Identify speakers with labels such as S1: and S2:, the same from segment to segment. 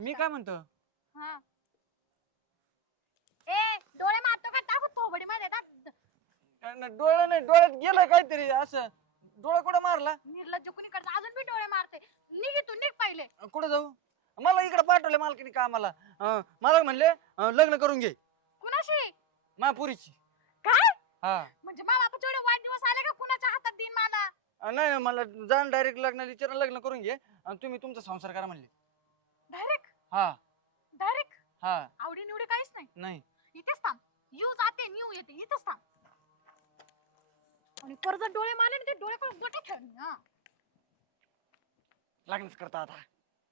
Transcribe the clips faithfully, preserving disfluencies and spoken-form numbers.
S1: मी काय म्हणतो
S2: हा ए डोळे मारतो का टाकू थोबडी मध्ये
S1: डोळा नाही डोळ्यात गेलं काहीतरी असं डोळा कुठं मारला
S2: निर्लज्ज कुणीकडे अजून बी डोळे मारते निघ इथून निघ पहिले
S1: कुठं जाऊ मला इकडे पाठवले मालकीने कामाला अं, मला म्हणले अं, लग्न करून घे
S2: कुणाशी
S1: महापुरीची
S2: काय
S1: हा
S2: म्हणजे मा बापाचे एवढे वाढदिवस आले का कुणाच्या हातात देईन मला
S1: अं, नाही मला जाण डायरेक्ट लग्न विचार लग्न करून घे आणि तुम्ही तुमचा संसार करा म्हणले
S2: डायरेक्ट
S1: हा
S2: डायरेक्ट
S1: हा
S2: आवडी निवडी काहीच नाही
S1: नाही
S2: इथेच थांब यू जाते न्यू येते इथेच थांब आणि परत जर डोळे मारले ना ते डोळे पण गोटे ठेव हा
S1: लग्नच करता आता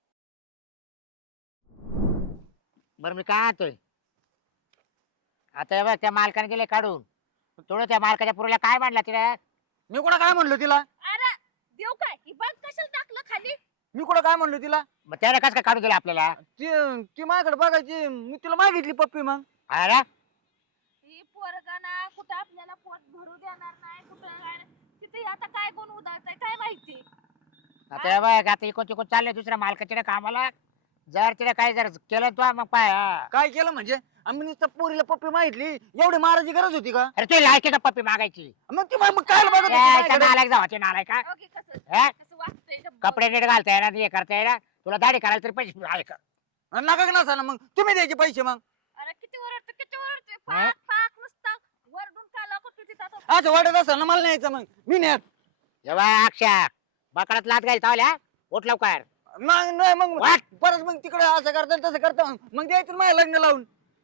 S3: बरं मी काय आणतोय आता हे बघ त्या मालकाने गेले काढून थोडं त्या मालकाच्या पुरीला काय मांडला तिला
S1: मी कुठं काय म्हणलो तिला
S2: अरे देव काय ही बघ कशाला टाकलं खाली
S1: मी कुठं काय म्हणलो तिला
S3: मग त्याने कसं काय काढून दिलं आपल्याला
S1: ती ती माझ्याकडे बघायची मी तिला मागितली पप्पी मग
S3: अरे
S2: ही पोरगा ना कुठं आपल्याला पोट भरू देणार नाही कुठं काय तिथे आता काय कोण उदारतंय काय माहिती
S3: आता हे बघ आता इकडून तिकडून चाललंय दुसऱ्या मालकाच्या कामाला जर तिला काय जर केलं तो मग पाय हा.
S1: काय केलं म्हणजे आम्ही नुसतं पोरीला पप्पी मागितली एवढी मारायची गरज होती का
S3: अरे तू लायकी का पप्पी मागायची
S1: मग ती मग काय बघत होती
S3: ए,
S1: माझ्याकडे?
S3: इथं नालायक जावाचे नालायक का
S2: ओके कसं
S3: हे?
S2: कसं वाटतंय इथं
S3: कपडे नीट घालता येणार हे करता येणार तुला दाढी करायला तरी पैसे आहे का
S1: आणि नका का नसा ना मग तुम्ही द्यायचे पैसे मग
S2: अरे किती ओरडतो किती ओरडतोय
S3: हा?
S2: पाक पाक नुसता वरडून काला करतो तिथं आता.
S1: असं वाटत असेल ना मला न्यायचं मग मी नेत
S3: जेव्हा अक्षा बकडात लात घाल तावल्या उठ लवकर
S1: मग नाही मग
S3: वाट.
S1: परत मग तिकडे असं करता तसं करता मग द्यायचं ना माझ्या लग्न लावून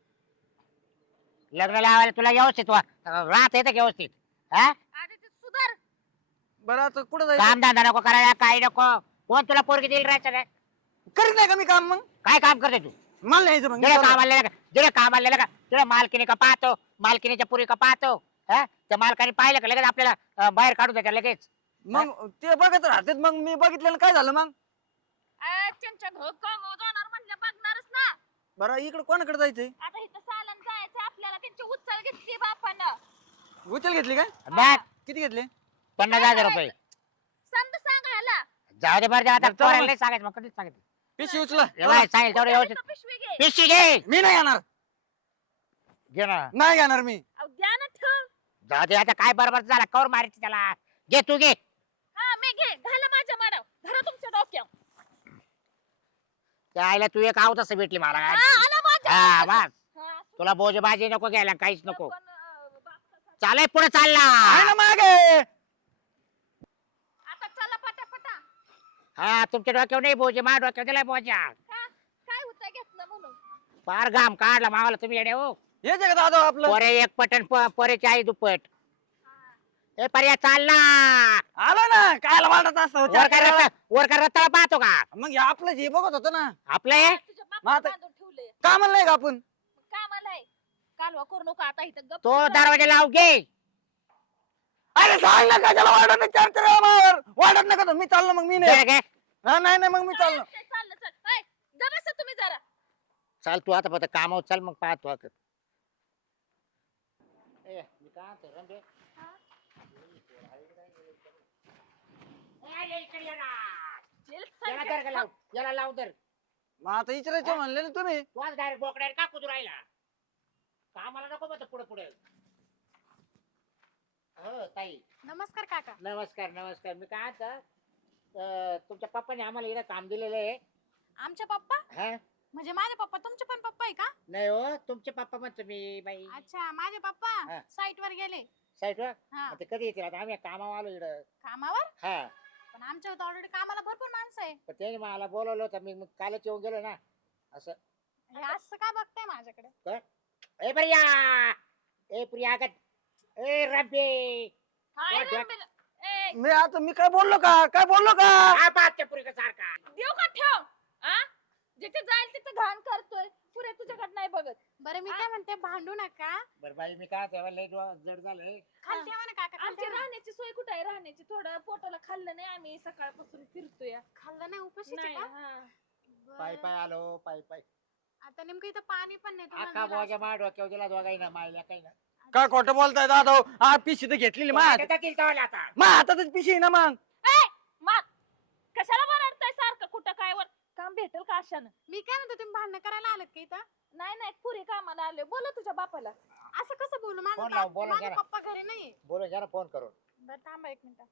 S3: लग्न लावायला तुला व्यवस्थित वा- राहत येतं का व्यवस्थित हा
S2: अरे ते सुधार
S1: बरं आता कुठं जायचं
S3: काम धंदा नको करायला काही नको कोण तुला पोरगी देईल राहायचं नाही
S1: करीत नाही का मी काम मग
S3: काय काम करते तू
S1: मला न्यायचं मग मी
S3: जिकडे
S1: चाललो.
S3: काम आलेलं का जिकडे काम आलेलं का तिकडे मालकीने का पाहतो मालकीनीच्या पुरी का पाहतो हा त्या मालकाने पाहिलं का लगेच आपल्याला अं, बाहेर काढून द्यायचं लगेच
S1: मग ते बघत राहतात मग मी बघितलेलं काय झालं मग
S2: अरे त्यांच्या घर काम जाणार म्हणलं बघणारच ना
S1: बरं इकडे कोणाकडे जायचंय
S2: आता इथं सालन जायचं आपल्याला त्यांची उचल घेतली बापानं
S1: उचल घेतली काय
S3: बघ
S1: किती घेतले
S3: पन्नास हजार रुपये
S2: समज सांग ह्याला
S3: जाऊ दे बरं आता
S1: बरं, चला
S3: पोराला
S1: मग.
S3: नाही सांगायचं मग कधीच सांगायचं
S1: पिशी उचला
S3: ए बाय, सांगेल तेवढं व्यवस्थित
S2: इथं पिशवी घे
S3: पिशवी घे
S1: मी नाही येणार
S3: घे ना
S1: नाही येणार मी
S2: अहो, द्या ना ठेव
S3: जाऊ दे आता काय बरोबर झाला कवर मारायची त्याला घे तू घे
S2: हा मी घे घाला माझ्या माडाव धरा तुमच्या डोक्यावर
S3: त्या आईला तू एक आहोत असं भेटली मला
S2: हा, आला माझ्या
S3: हा
S2: डोक्यावर.
S3: बस
S2: हा,
S3: तुला बोज बाजी नको घ्यायला काहीच नको
S2: पण, अं, बापाचा-
S3: चालय पुढे
S1: आहे
S3: चालला
S1: ना मागे
S2: आता चला पटापटा
S3: हा तुमच्या डोक्यावर नाही बोजे माझ्या डोक्यावर दिलाय बोजा
S2: का काय होतं घेतलं म्हणून
S3: फार घाम काढला मावाला तुम्ही येडे हो
S1: हेच आहे का दादा आपलं
S3: पोरे एक पटन पोरेची आई दुप्पट ए पर्या चालला
S1: आला ना काय वाटत असतं
S3: वर काय रत्ता वर काय रत्ताळा पाहतो का
S1: मग हे आपलं जे बघत होतं ना
S3: आपलं हे
S2: तुझ्या
S1: मग
S2: बापाला
S1: आता-
S2: बांधून ठेवलंय
S1: कामाला नाही का आपण
S2: कामाला आहे कालवा करू नका आता इथं गप्प
S3: तो
S2: बसा.
S3: दरवाजा लाव घे
S1: अरे सांग ना कशाला वाढत नाही चार चार वेळा मार. वाढत नका तर मी चाललो मग मी नाही
S3: घे, घे.
S1: हा, नाही नाही मग मी चाललो
S2: काय चाललं चल ऐ, जा बसा तुम्ही जरा
S3: चल तू आता फक्त कामावर चल मग पाहतो आता ए, मी काय म्हणतो, रंगे? ए, ये इकडे ये ना.
S2: जेल
S3: याला
S2: सांगा.
S3: धर का लाव याला लाव धर
S1: मग आता विचारायचं म्हणले ना तुम्ही
S3: तू आज डायरेक्ट बोकड्यावर का कुदू राहिला कामाला नको मग पुढे पुढे हो ताई
S2: नमस्कार काका
S3: नमस्कार नमस्कार मी काय म्हणतो, अं, तुमच्या पप्पाने आम्हाला इकडे काम दिलेलं आहे
S2: आमचे पप्पा
S3: हा
S2: म्हणजे माझे पप्पा तुमचे पण पप्पा आहे का
S3: नाही हो तुमचे पप्पा म्हणतो मी बाई
S2: अच्छा माझे पप्पा
S3: हा.
S2: साईट वर गेले
S3: साईटवर
S2: हा
S3: आता कधी येतील आता आम्ही कामावर आलो इकडं
S2: कामावर
S3: हा
S2: पण आमच्या ऑलरेडी कामाला भरपूर माणसं आहे
S3: पण त्याने मला बोलवलं होतं मी मग कालच येऊन गेलो ना असं
S2: हे असं काय बघताय माझ्याकडे
S3: ए प्रिया ए प्रिया का ए रबे
S2: हाय
S3: काय
S2: रे बिल- ए,
S1: मी आता मी काय बोललो का काय बोललो का
S3: हा बातच्या पुरी का सारखा
S2: देऊ का ठेव आ जिथे जाईल तिथे घाण करतोय पुरे तुझ्याकडे नाही बघत बरं मी काय म्हणते भांडू नका
S3: बरं बाई मी काय तेव्हा लय डोळा जड झालंय
S2: खाली ठेवा ना काका
S4: आमची राहण्याची सोय कुठे आहे राहण्याची थोडं पोटाला खाल्लं नाही आम्ही सकाळपासून फिरतोय
S2: खाल्लं नाही उपाशीच
S4: नाही
S2: का
S4: हा.
S3: पाय
S2: बरं.
S3: पाय आलो पाय पाय
S2: आता नेमकं इथं पाणी पण नाही तुम्हाला
S3: अख्खा
S2: दिलं
S3: बोग्या
S2: असतं.
S3: मा डोक्यावर दिला दोघाही ना मायला काही ना
S1: काय खोटं बोलताय दादा हो? हा पिशी तर घेतलेली मा
S3: त्यातील तवाला आता
S1: मा हातातच पिशी आहे ना मग
S4: ए, मा कशाला वरडताय सारखं कुठं काय वर काम भेटेल का
S2: अशानं.
S4: मी काय म्हणतो तुम्ही भांडण करायला आलात का इथं?
S2: नाही नाही पुरी कामाला आले, बोला तुझ्या बापाला.
S4: असं कसं बोलू? माझा
S3: फोन लाव,
S4: ता-
S3: बोला
S4: माझा
S3: जरा.
S4: पप्पा घरी नाही.
S3: बोलू जरा फोन करून.
S4: बरं थांबा एक मिनिट.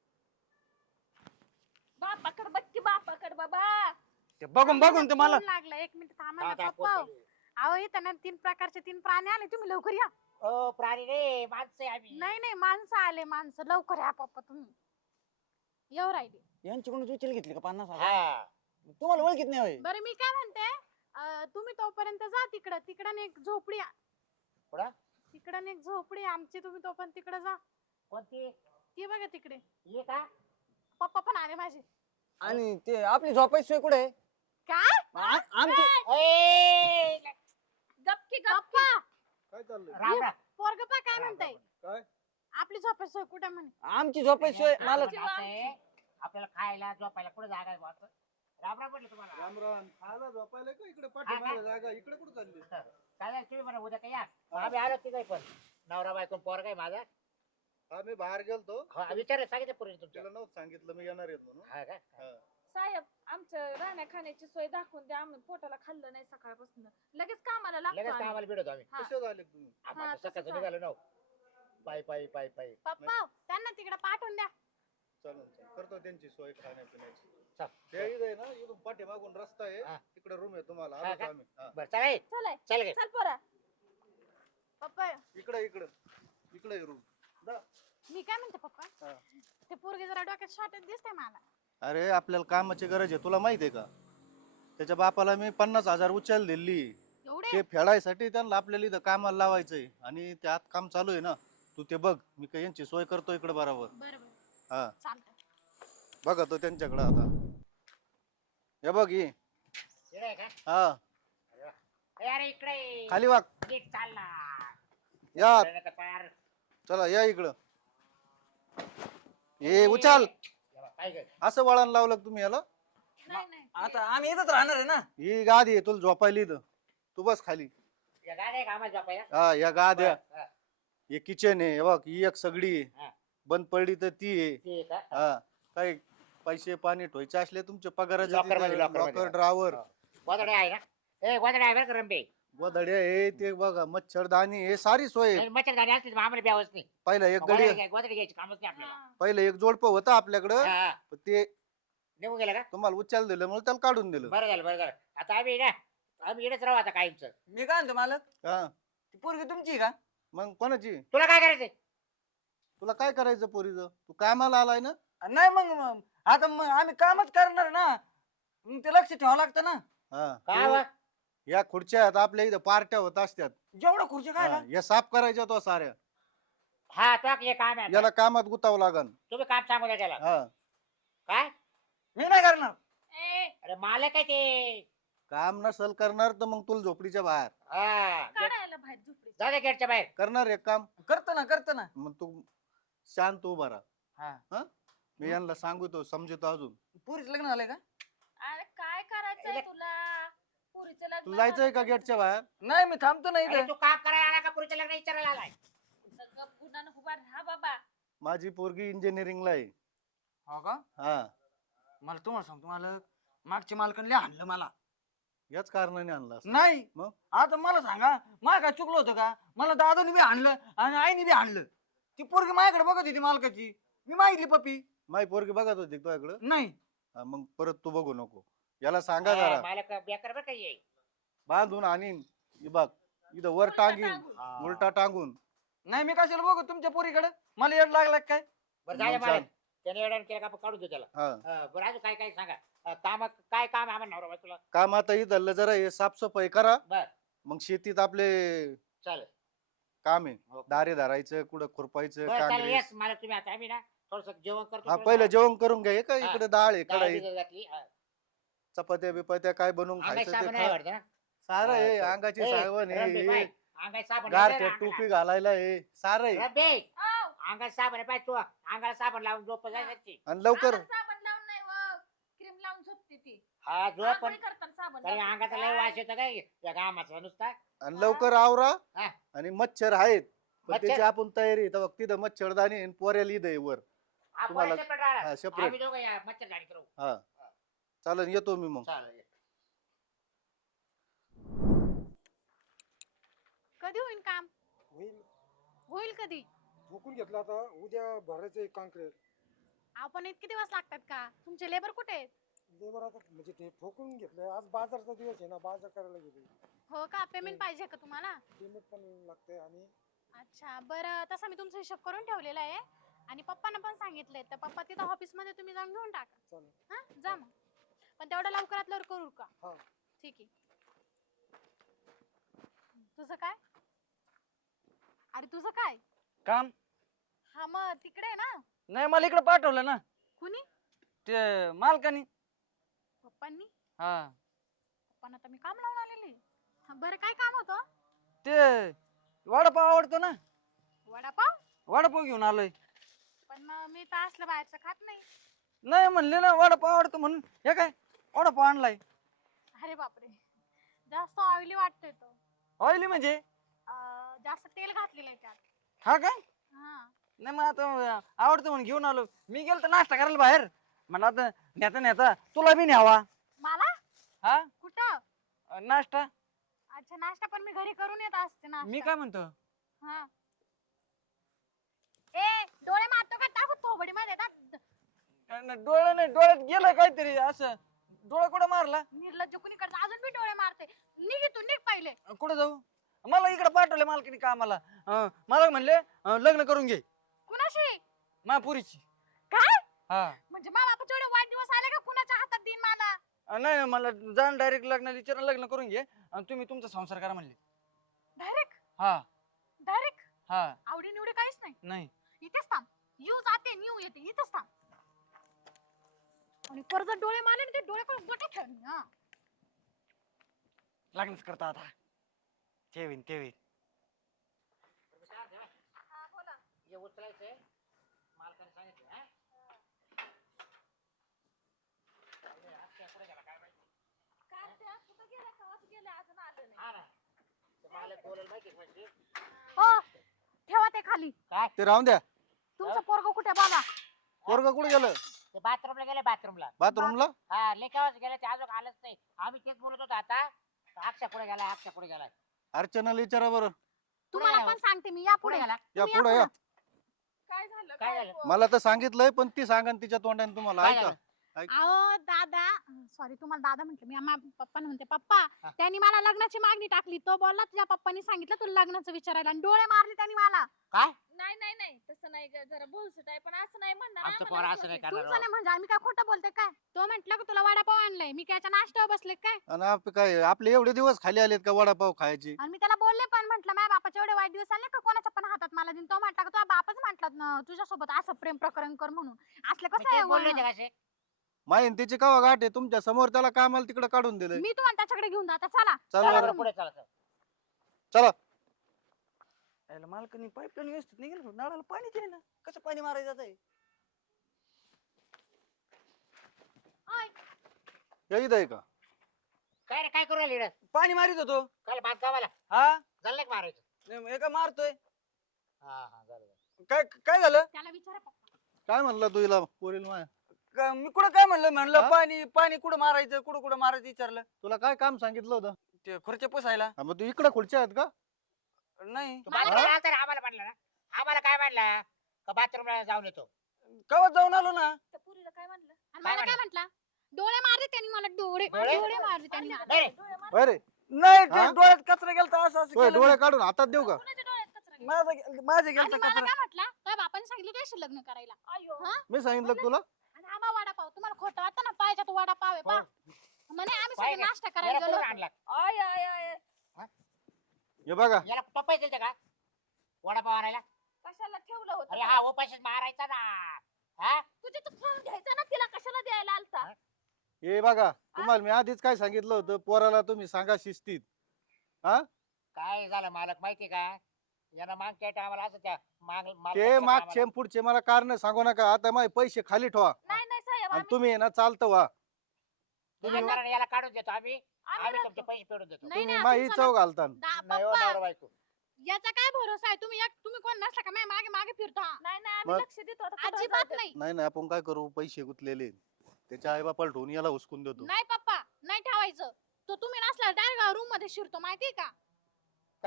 S2: बापाकडे बघ की, बापाकडे बाबा.
S1: ते बघून बघून ते मला
S4: फोन लागला, एक मिनिट थांबा
S3: हा,
S4: ना
S3: हा,
S4: पप्पा.
S3: फोन चालू आहे.
S4: अहो इथं ना तीन प्रकारचे तीन प्राणी आले, तुम्ही लवकर या.
S3: ओ प्राणी रे, माणसं आहे आम्ही.
S4: नाही नाही माणसं आले, माणसं लवकर या पप्पा तुम्ही. येऊ राहिले.
S1: यांच्याकडून उचल घेतली का पन्नास हजार?
S3: हा
S1: तुम्हाला ओळखीत नाही होय?
S4: बरं मी काय म्हणते, अं, तुम्ही तोपर्यंत जा तिकडं. तिकडं एक झोपडी आहे.
S3: कुठं?
S4: तिकडं एक झोपडी आहे आमची, तुम्ही तोपर्यंत तिकडे जा.
S3: कोणती?
S4: ती बघा तिकडे.
S3: ये का?
S4: पप्पा पण आले माझे.
S1: आणि ते आपली झोपायची सोय कुठे आहे?
S4: काय?
S1: आ- आमची
S3: ए,
S2: गपकी गप.
S4: पप्पा
S5: काय चाललंय?
S3: राम राम.
S4: पोरग पा काय म्हणताय?
S5: काय?
S4: आपली झोपायची कुठे म्हणे?
S1: आमची झोपायची सोय मला
S3: असं आहे, आपल्याला खायला झोपायला कुठे जागा आहे बुवा असं? राम राम म्हटलं तुम्हाला.
S5: राम राम. खायला झोपायला का इकडे
S3: हा,
S5: पाठीमागे जागा इकडे कुठे चालली?
S3: काय झालं तुम्ही म्हणा उद्या काय या. आम्ही आलो तिघही पण. नवरा बायको पोरगा आहे माझा.
S5: हा मी बाहेर गेलतो,
S3: हा, विचार सांगितलं पूर्वी तुमच्या.
S5: तिला नव्हतं सांगितलं मी येणार आहेत म्हणून.
S3: हा का?
S5: हा.
S2: साहेब आमचं राहण्या खाण्याची सोय दाखवून द्या, आम्ही पोटाला खाल्लं नाही सकाळपासून. लगेच कामाला लागतो
S3: लगेच
S2: आम्ही.
S3: कामाला भेटतो आम्ही.
S2: हा.
S5: कसे झाले तुम्ही?
S3: आपण
S2: हा,
S3: आता
S2: तसंच
S3: सकाळचं
S2: आहे.
S3: निघालो ना. पायी पायी पायी पायी.
S4: पप्पा त्यांना तिकडे पाठवून द्या.
S5: चालेल चालेल, करतो त्यांची सोय खाण्यापिण्याची.
S3: चल.
S5: ते इथं आहे ना, इथून पाठीमागून रस्ता आहे,
S3: हा.
S5: तिकडे रूम आहे तुम्हाला.
S3: हा
S5: आलोच
S3: का?
S5: आम्ही. हा.
S3: बरं चल ए,
S2: चलाय
S3: चल गे.
S2: चल पोरा.
S4: पप्पा
S5: इकडे इकडे इकडे रूम.
S4: मी काय म्हणते पप्पा,
S5: हा.
S4: ते पोरगे जरा डोक्यात शॉर्टेज दिसतंय मला.
S5: अरे आपल्याला कामाची गरज आहे, तुला माहिती आहे का? त्याच्या बापाला मी पन्नास हजार उचल दिली.
S4: एवढे?
S5: ते फेडायसाठी त्यांना आपल्याला इथं कामाला लावायचंय, आणि ते आत काम चालू आहे ना. तू ते बघ, मी काही यांची सोय करतो इकडे बरोबर.
S4: बरं बरं
S5: हा
S4: चालतंय.
S5: बघा तो त्यांच्याकडे आता. हे बघ ही.
S3: इकडे आहे का?
S5: हा
S3: ए, अरे इकडे ये.
S5: खाली वाग.
S3: नीट चालला.
S5: या
S3: अरे नका पार.
S5: चला या इकडं. हे उचल.
S3: या बा, काय गं?
S5: असं वळण लावलं का तुम्ही याला?
S2: नाही नाही
S1: आता आम्ही इथंच राहणार आहे ना.
S5: ही गादी आहे, तुला झोपायला इथं. तू बस खाली.
S3: या गाड्या आहे का आम्हाला झोपायला?
S5: हा या गाद्या.
S3: हा,
S5: हे किचन आहे, हे बघ ही एक सगळी आहे.
S3: हा.
S5: बंद पडली तर ती आहे.
S3: ती आहे का?
S5: हा काही पैसे पाणी ठेवायचे असले तुमचे पगाराचे
S3: Locker मध्ये, locker मध्ये.
S5: लॉकर ड्रावर
S3: हा. गोधड्या आहे ना? ए गोधड्या आहे बरं का रंबे?
S5: वदड्या हे ते बघा, मच्छरदाणी हे सारी सोय आहे.
S3: नाही, मच्छरदाणी असते तर आम्हाला ब्यावच नाही.
S5: पहिला एक
S3: गोधड्या
S5: गडी
S3: घ्याय- गोधड्या घ्यायची कामच नाही आपल्याला.
S2: हा.
S5: पहिलं एक जोडपं होतं आपल्याकडं,
S3: हा, हा.
S5: पण ते
S3: निघून गेलं का?
S5: तुम्हाला उचल दिलं म्हणून त्याला काढून दिलं.
S3: बरं झालं बरं झालं. आता आम्ही ना आम्ही इकडेच राहू आता कायमच.
S1: मी काय म्हणतो मालक,
S5: हा
S1: ती पोरगी तुमची आहे का?
S5: मग कोणाची?
S3: तुला काय करायचंय?
S5: तुला काय करायचं पोरीचं? तू कामाला आलाय ना.
S1: नाही मग मग आता मग आम्ही कामच करणार ना, मग ते लक्ष ठेवावं लागतं ना.
S5: हा
S3: काय
S5: तू-
S3: वा?
S5: या खुर्च्या आहेत आपल्या इथं, पार्ट्या होत असतात.
S1: जेवढं खुर्ची काय
S5: हा, या साफ करायच्या तो साऱ्या.
S3: हा तो हे काम आहे आता.
S5: याला कामात गुतावं लागन.
S3: तुम्ही काम सांगू द्या त्याला.
S5: हा
S3: काय?
S1: मी नाही करणार.
S2: ए,
S3: अरे मालक आहे ते.
S5: काम नसल करणार तर मग तुला झोपडीच्या बाहेर
S3: हा गेट-
S2: काढायला बाहेर झोपडी.
S3: जा दे गेटच्या बाहेर.
S5: करणार एक काम.
S1: करतो ना करतो ना.
S5: मग तू शांत उभा राहा.
S1: हा
S5: मी यांना सांगतो, समजतो अजून.
S1: पुरीच लग्न झालंय का?
S2: अरे काय करायचंय
S3: इले-
S2: तुला? पुरीचं लग्न
S5: तू जायचंय
S2: झालं
S5: का गेटच्या बाहेर?
S1: नाही मी थांबतो ना
S3: अरे
S1: इथं.
S3: तू काम करायला आला का पुरीच्या लग्न विचारायला आलाय?
S2: सगळं गुन्हा उभा राहा बाबा.
S5: माझी पोरगी इंजिनिअरिंगला आहे.
S1: हो का?
S5: हा
S1: मला तुम्हाला सांगतो मालक, मागच्या मालकाने लय हाणलं मला.
S5: याच कारणाने आणला असेल.
S1: नाही
S5: मग?
S1: आता मला सांगा, मला काय चुकलं होतं का? मला दादाने बी हाणलं आणि आईने बी हाणलं. ती पोरगी माझ्याकडे बघत होती मालकाची, मी मागितली पप्पी.
S5: माझी पोरगी बघत होती तुझ्याकडं.
S1: नाही
S5: हा, मग परत तू बघू नको. याला सांगा
S3: हा,
S5: जरा
S3: मालक बेकार बरं काही
S5: बांधून आणीन. हे बघ इथं वर
S2: उलटं
S5: टांगीन,
S2: टांगून.
S5: उलटा टांगून.
S1: नाही मी कशाला बघू तुमच्या पोरीकडे? मला येड लागला का काय?
S3: बरं झालं
S5: मग
S3: मालक.
S5: चाल.
S3: त्याने एवढं केलं का आपण काढून देऊ त्याला.
S5: हा
S3: हा, बरं अजून काय काय सांगा. काम काय काम आहे आम्हाला नवरा बायकोला?
S5: काम आता इथं जरा हे साफसफाई करा.
S3: बर
S5: मग शेतीत आपले
S3: चालेल.
S5: काम आहे.
S3: हो.
S5: दारे धरायचं, कुठं खुरपायचं,
S3: बरं चालेल
S5: कांगरे.
S3: येस मालक तुम्ही आता आम्ही ना थोडस जेवण करतो.
S5: हा
S3: थोडं
S5: पहिलं
S3: जरा.
S5: जेवण करून घ्या. हे काय
S3: हा.
S5: इकडे डाळ आहे,
S3: डाळ
S5: कढाई,
S3: भिजत घातली. हा.
S5: चपात्या बिपात्या काय बनवून
S3: अंगाची
S5: खायचं ते
S3: साबण आहे
S5: खा.
S3: वाटतं ना?
S5: सारं
S3: हा,
S5: हे
S3: चल.
S5: अंगाची
S3: ए,
S5: साबण
S3: रंबे
S5: हे
S3: बाई,
S5: हे
S3: अंगाची साबण
S5: गार
S3: लावलंय
S5: ते
S3: ना
S5: टोपी
S3: अंगाला.
S5: घालायला हे सारं आहे.
S3: रंबे,
S2: आव,
S3: अंगात साबण आहे पाहिजे तू अंगाला साबण लावून झोप जायची.
S5: आणि लवकर
S2: अंगात साबण लावून नाही व क्रीम लावून झोपते ती.
S3: हा झोप पण
S2: आंघोळी करताना साबण
S3: कारण
S2: लावते.
S3: अंगाचा लय वास येतो काय या घामाचा नुसता.
S5: आणि लवकर आवरा.
S3: हा.
S5: आणि मच्छर आहेत पण
S3: मच्छर?
S5: त्याची आपण तयारी तर बघ तिथं मच्छरदाणी आणि पोऱ्याला इथं आहे वर.
S3: हा,
S5: तुम्हाला-
S3: पोरं separate राहा.
S5: हा, separate.
S3: आम्ही दोघं या मच्छरदाणी करू.
S5: हा चालेल, येतो मी मग.
S3: चालेल.
S6: कधी होईल काम?
S7: होईल.
S6: होईल कधी?
S7: ठोकून घेतलं आता, उद्या भरायचं काँक्रीट.
S6: आपण इतके दिवस लागतात का? तुमचे लेबर कुठे आहेत?
S7: लेबर आता म्हणजे ते ठोकून घेतलंय. आज बाजारचा दिवस आहे ना, बाजार करायला गेले.
S6: हो का? पेमेंट पाहिजे का तुम्हाला?
S7: पेमेंट पण लागतंय आणि
S6: अच्छा बरं, तसा मी तुमचा हिशोब करून ठेवलेला आहे आणि पप्पांना पण सांगितलंय, तर पप्पा तिथं ऑफिस मध्ये तुम्ही जाऊन घेऊन टाका.
S7: चालेल.
S6: हा जा मग. पण तेवढं लवकरात लवकर करू का?
S7: हा.
S6: ठीक आहे. तुझं काय? अरे तुझं काय?
S1: काम
S6: हा मग तिकडे आहे ना.
S1: नाही, मला इकडे पाठवलं ना
S6: कुणी?
S1: ते मालकानी.
S6: पप्पांनी?
S1: हा
S6: पप्पांना तर मी काम लावून आलेली. हा, बरं काय काम होतं?
S1: ते वडापाव आवडतो ना,
S6: वडापाव?
S1: वडापाव घेऊन आलोय.
S6: पण मग मी तर असलं बाहेरचं खात नाही.
S1: नाही म्हणले ना वडापाव आवडतो म्हणून हे काय वडापाव आणलाय.
S6: अरे बापरे, जास्त ऑइली वाटतोय तो.
S1: ऑइली म्हणजे?
S6: अं, जास्त तेल घातलेलं आहे त्यात.
S1: हा काय?
S6: हा.
S1: नाही मग आता आवडतं म्हणून घेऊन आलो. मी गेलो तर नाश्ता करायला बाहेर, म्हणलं आता नेता नेता तुला बी न्यावा.
S6: मला?
S1: हा
S6: कुठं?
S1: अं, नाश्ता.
S6: अच्छा नाश्ता पण मी घरी करून येत असते ना.
S1: मी काय म्हणतो,
S6: हा. ए डोळे मारतो का? टाकू थोबडी मध्ये टाक.
S1: अं, डोळे नाही, डोळ्यात गेलं काहीतरी असं. डोळा कुठं मारला?
S6: निर्लज्ज कुणीकडे अजून मी डोळे मारते. निघ इथून, निघ पहिले.
S1: अं, कुठं जाऊ? मला इकडे पाठवलं मालकीने कामाला. अं, मला म्हणले अं, लग्न करून घे
S6: कुणाशी?
S1: महापुरीची.
S6: काय?
S1: हा
S6: म्हणजे मला बापाचे एवढे वाईट दिवस आले का? कुणाच्या हातात देईन मला?
S1: अं, नाही मला जाऊन डायरेक्ट लग्नाला विचारून लग्न करून घे आणि तुम्ही तुमचा संसार करा म्हणले.
S6: डायरेक्ट?
S1: हा
S6: डायरेक्ट?
S1: हा
S6: आवडी निवडी काहीच नाही?
S1: नाही.
S6: इथेच थांब. येऊ जाते, न्यू येते, इथेच थांब. आणि परत जर डोळे मारले ना, ते डोळे पण गोटे ठेवून. हा.
S1: लग्नच करता आता. ठेवीन ठेवीन.
S6: हा, बोला.
S3: हे उचलायचंय मालकाने सांगितलं. हा? अरे, अक्षय कुठे गेला काय माहिती?
S2: कार्त्या कुठं गेला? कवाच गेला, अजून आलं नाही.
S3: हा ना, ते मालक बोलायला माहिती म्हणजे
S6: हो ठेवा ते खाली.
S3: काय
S5: ते राहून द्या.
S6: तुमचं पोरग कुठे बघा?
S5: पोरग कुठे गेलं?
S3: ते बाथरूमला गेले, बाथरूमला.
S5: बाथरूमला?
S3: हा लेखावच गेले, ते अजून आलंच नाही. आम्ही तेच बोलत होतो आता. अक्षय पुढे गेला, अक्षय पुढे गेला.
S5: अर्चनाला विचारा बरं.
S6: तुम्हाला
S3: गेला?
S6: पण सांगते मी. या
S3: पुढे
S6: पुढे.
S3: गेला.
S5: या
S6: तुम्ही या
S5: पुढे या.
S6: पुढं.
S4: काय झालं?
S3: काय झालं?
S4: पोर?
S5: मला तर सांगितलंय पण ती सांगा ना तिच्या तोंडाने तुम्हाला.
S3: काय
S5: ऐका.
S3: झालं?
S6: अहो दादा, सॉरी तुम्हाला दादा म्हंटल मी. आम्हा पप्पा म्हणते पप्पा.
S3: हा.
S6: त्यांनी मला लग्नाची मागणी टाकली. तो बोलला तुझ्या पप्पानी सांगितलं तुला लग्नाचं विचारायला आणि डोळे मारले त्यांनी मला.
S3: काय?
S2: नाही नाही नाही तसं नाही ग, जरा बोलसट आहे, पण असं नाही म्हणणार.
S3: आमचं
S2: आम्हाला
S3: पोर असं नाही
S2: विश्वास
S3: करणार.
S6: तुमचं नाही म्हणजे आम्ही काय खोटं बोलते काय? तो म्हंटल की तुला वडापाव आणलाय, मी त्याच्या नाश्त्यावर बसले काय?
S5: आणि आप- काय आपले एवढे दिवस खाली आलेत का वडापाव खायची?
S6: आणि मी त्याला बोलले पण म्हंटल माझ्या बापाचे एवढे वाईट दिवस आले का कोणाच्या पण हातात मला दिन. तो म्हटला का तुझा बापच म्हटला तुझ्यासोबत असं प्रेम प्रकरण कर म्हणून. असलं
S3: मी
S6: कसं
S3: तेच
S6: आहे
S3: बोलले
S6: वळण?
S3: होते कसे.
S5: माहीन तिची कवा गाठ आहे तुमच्या समोर, त्याला कामाला तिकडे काढून दिलंय.
S6: मी तुम्हाला त्याच्याकडे घेऊन जाता. चला
S5: चला
S6: चला
S5: बरं.
S6: तुम्ही.
S3: पुढे चला चला.
S5: चला.
S1: याला मालकाने पाईपलाईन व्यवस्थित नाही गेलं, नळाला पाणीच आहे ना, कसं पाणी मारायचं आहे?
S6: ओय,
S5: या इथं आहे का?
S3: काय रे काय करू राहिली रे?
S1: पाणी मारित होतो.
S3: काय बांधकामाला
S1: हा
S3: झालं नाही का मारायचं?
S1: नाही, एका मारतोय.
S3: हा हा झालं झालं.
S1: काय काय झालं?
S6: त्याला विचारा पप्पा.
S5: काय म्हणला तू हिला पोरील माया?
S1: का- मी कुठं काय म्हणलं म्हणलं
S5: हा?
S1: पाणी पाणी कुठं मारायचं, कुठं कुठं मारायचं विचारलं.
S5: तुला काय काम सांगितलं होतं?
S1: ते खुर्च्या पुसायला.
S5: हा, मग तू इकडे खुर्च्या आहेत का?
S1: नाही
S3: तू बाथरूमला आलता रे, आम्हाला म्हणला ना. आम्हाला काय म्हणला का बाथरूमला जाऊन येतो.
S1: कवा जाऊन आलो ना.
S2: त्या पुरीला काय म्हणलं?
S6: आणि
S3: काय
S6: मला काय म्हंटला? डोळे मारले त्यांनी मला. डोळे
S3: डोळे?
S6: डोळे मारले त्यांनी मला.
S3: नाही रे.
S2: डोळे मार-
S5: अरे
S1: नाही ते
S5: हा?
S1: डोळ्यात कचरा गेलता असं असं
S5: तुझे
S1: केलं
S5: डोळे
S1: मी.
S5: काढून हातात देऊ का?
S2: कुणाच्या डोळ्यात कचरा गेला?
S1: माझा गे- माझे
S6: आणि
S1: गेलता
S6: मला
S1: कचरा.
S6: काय म्हटला? तुझ्या बापाने सांगितलं तुझ्याशी लग्न करायला.
S2: अयो.
S6: हा?
S5: मी सांगितलं का तुला?
S6: आणि आम्हा वडापाव तुम्हाला खोटं वाटतं ना? पाहिजे तो वडापाव आहे पा. म्हणे आम्ही
S3: पाय
S6: सगळे
S3: का?
S6: नाश्ता
S3: याला
S6: करायला गेलो
S3: कुठून
S6: होतो.
S3: आणला?
S2: आय आय आय
S5: हे बघा
S3: याला पप्पा दिलते का वडापाव आणायला?
S2: कशाला ठेवलं होतं?
S3: अरे हा उपाशीच मारायचा ना. हा
S2: तुझे तू फोन घ्यायचा ना, तिला कशाला द्यायला आलता?
S5: हे बघा तुम्हाला मी आधीच काय सांगितलं होतं, पोराला तुम्ही सांगा शिस्तीत. हा
S3: काय झालं मालक माहिती का? यानं मागच्या टायमाला असं त्या माग
S5: ते
S3: मालकाच्या
S5: मागचे
S3: कामाला-
S5: पुढचे मला कारण सांगू नका. आता माझे पैसे खाली ठेवा
S2: नाही नाही साहेब,
S5: आणि
S2: आम्ही
S5: तुम्ही आहे ना चालतं व्हा. तुम्ही
S3: कारण याला काढून देतो आम्ही.
S2: आम्ही
S3: आम्ही तुमचे
S2: राहतो.
S3: पैसे फेडून देतो.
S6: नाही
S5: तुम्ही
S6: नाही
S5: माही
S6: तुमचं
S5: चव घालता.
S6: दा-
S3: नाही हो
S6: पप्पा,
S3: नवरा बायको.
S6: याचा काय भरोसा आहे? तुम्ही एक तुम्ही कोण नसला का माझ्या मागे मागे फिरता?
S2: नाही नाही आम्ही
S5: मग?
S2: लक्ष देतो आता कुठं
S6: अजिबात
S2: जायचं.
S6: नाही.
S5: नाही नाही आपण काय करू, पैसे गुतलेले त्याच्या आई बापाला ठेवून याला हुसकून देतो.
S6: नाही पप्पा नाही ठेवायचं. तो तुम्ही नसला डायरेक्ट रूम मध्ये शिरतो माहितीये का?
S3: का रे?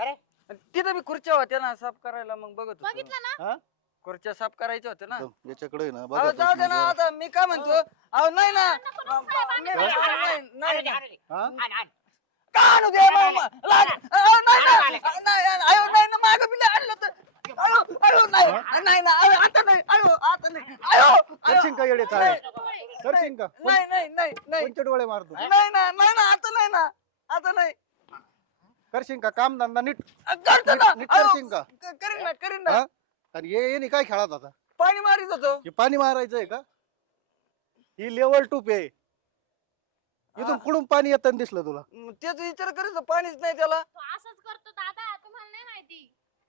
S1: तिथं मी खुर्च्या होत्या ना साफ करायला, मग बघत होतो.
S6: बघितलं ना
S5: हा
S1: खुर्च्या साफ करायच्या होत्या ना.
S5: जाऊ, याच्याकडे ना
S1: अहो,
S5: बघा
S1: जाऊ दे ना आता, मी काय म्हणतो, अहो नाही ना
S6: नको, नको, साहेब,
S1: नाही,
S6: आम्ही
S1: नाही,
S6: काय
S1: नाही, नाही,
S3: आणू दे,
S1: नाही.
S3: आणू दे.
S5: हा
S3: आण, आण.
S1: का आणू दे मग? मग, लाग- अहो, नाही ना,
S3: आले, आले.
S1: नाही, अहो, नाही ना, मागं बी नाही आणलं तर. अहो, अहो, नाही, नाही ना, अहो, आता नाही, अहो, आता नाही, अहो, अहो.
S5: करशील का येडे चाळे करशील का
S1: नाही, नाही, नाही, नाही,
S5: कोणचे डोळे मारतो
S1: नाही ना, नाही ना, आता नाही ना, आता नाही.
S5: करशील का काम धंदा नीट
S1: करतो ना,
S5: नीट- नीट
S1: अहो,
S5: करशील का
S1: क- करीन ना, करीन ना.
S5: हा? आणि ये येणे काय खेळात आता
S1: पाणी मारित होतो.
S5: हे पाणी मारायचंय का ही लेवल टू पे इथून कुठून पाणी येताना दिसलं तुला
S1: मग तेच विचार करीत होतो, पाणीच नाही त्याला.
S6: तो असंच करतो दादा, तुम्हाला नाही माहिती.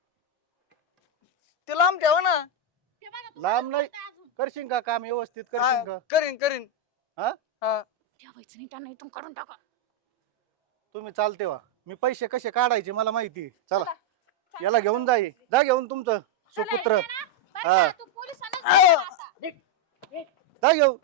S1: ते लांब ठेवा ना.
S6: ते बघा, तुम्हाला
S5: लांब नाही.
S6: कळतंय अजून.
S5: करशील का काम व्यवस्थित
S1: हा,
S5: करशील का
S1: करीन करीन.
S5: हा?
S1: हा.
S6: ठेवायचं नाही त्यांना, इथून काढून टाका.
S5: तुम्ही चालते वा मी पैसे कसे काढायचे मला माहिती चला
S6: चला,
S5: याला घेऊन जाई जा घेऊन तुमचं
S6: चला,
S5: सुपुत्र
S6: येते ना? बरं
S5: हा.
S6: का, तू पोलिसांना
S1: अहो.
S6: सांग आता.
S5: जा घेऊन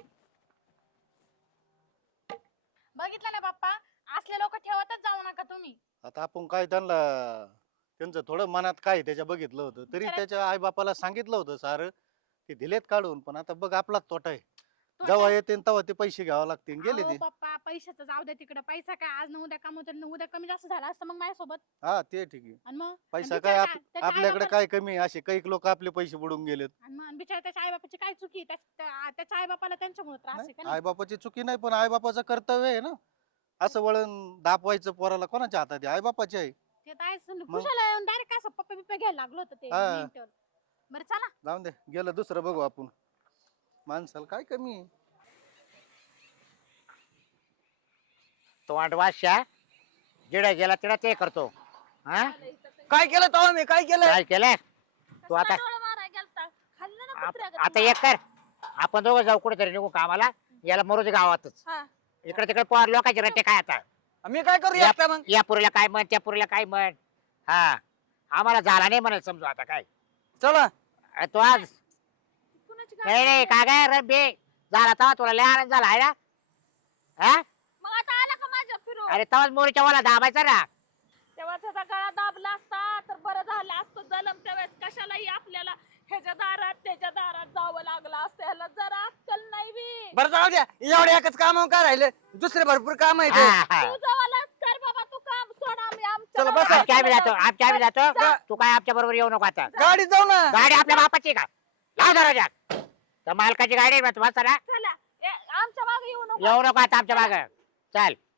S6: बघितलं ना बाप्पा, असले लोक ठेवतच जाऊ नका तुम्ही.
S5: आता आपण काय त्यांना त्यांचं थोडं मनात काय आहे त्याच्या बघितलं होतं तरी
S6: बिचारा-
S5: त्याच्या आई बापाला सांगितलं होतं सारं ते दिलेत काढून पण आता बघ आपलाच तोटा आहे
S6: तो
S5: जेव्हा
S6: आता-
S5: येते तेव्हा ते पैसे घ्यावे लागतील गेले
S6: अहो
S5: ते
S6: बाप्पा, पैशाचं जाऊ दे तिकडे. पैसा काय आज न उद्या कमवतो, न उद्या कमी जास्त झाला असतं मग माझ्यासोबत.
S5: हा ते ठीक आहे
S6: आणि मग
S5: पैसा
S6: आणि
S5: काय
S6: बिचारा
S5: आप-
S6: काय- त्याच्या
S5: आपल्याकडे
S6: आईबापाचं-
S5: काय कमी आहे असे काही लोक आपले पैसे बुडून गेलेत
S6: आणि मग बिचारा त्याच्या आई बापाची काय चुकी? त्या- त्या- त्याच्या आई बापाला त्यांच्यामुळे त्रास आहे का नाही?
S5: आई बापाची चुकी नाही पण आई बापाचं कर्तव्य आहे ना असं वळण दापवायचं पोराला कोणाच्या हातात आहे आई बापाचे आहे
S6: ते तर आहेच.
S5: मग?
S6: कुशाला डायरेक्ट असं पप्पा बिप्पा घ्यायला लागलो होतं ते
S5: हा.
S6: mental. बरं चला.
S5: जाऊन दे गेलं दुसरं बघू आपण माणसाला काय कमी आहे
S3: तो वाटवाशा जिडा गेला तिडा ते करतो हा
S1: काय केलं तेव्हा मी काय केलं?
S3: काय केलं तू आता
S2: कशाला डोळा मारायला गेलता? खाल्लं ना
S3: आप-
S2: कुत्र्यागत
S3: आता
S2: मला.
S3: एक कर आपण दोघं जाऊ कुठेतरी निघू कामाला याला मरू दे गावातच
S2: हा.
S3: इकडे तिकडे पोर लोकांचे रट्टे काय आता
S1: मी काय करू एकटा मग?
S3: या पुरीला काय म्हण त्या पुरीला काय म्हण हा आम्हाला झाला नाही म्हणाल समजू आता काय
S1: चला.
S3: अ, तो आज
S2: कुणाची गाडी
S3: नाही नाही
S2: आहे?
S3: काय काय रब्बे झाला तवा तुला लय आनंद झाला आहे ना हा
S2: मग आता आला का माझ्या फिरून?
S3: अरे तवाच मोरीच्या वाला दाबायचा ना
S2: तेव्हा त्याचा गळा दाबला असता तर बरं झालं असतं. जलम त्यावेळेस कशालाही आपल्याला ह्याच्या दारात त्याच्या दारात जावं लागलं असतं. ह्याला जरा अक्कल नाही बी.
S1: बरं जाऊ द्या, एवढे एकच काम काय राहिले, दुसरे भरपूर काम आहेत.
S3: हा, हा.
S2: तू जवळच कर बाबा, तू काम सोड. आम्ही आमच्या
S1: चला, बसा.
S2: गावाला
S3: आमच्या आम्ही जातो
S2: जाऊ.
S3: आमच्या आम्ही जातो
S2: जा.
S3: तू काय आमच्या बरोबर येऊ नको आता
S1: गाडीत जाऊ ना.
S3: गाडी आपल्या बापाची का लाव दरवाजा तर मालकाची गाडी आहे बा, तुम्हाला चला
S2: चला ए, आमच्या मागे येऊ नको.
S3: येऊ नको आता आमच्या माग चल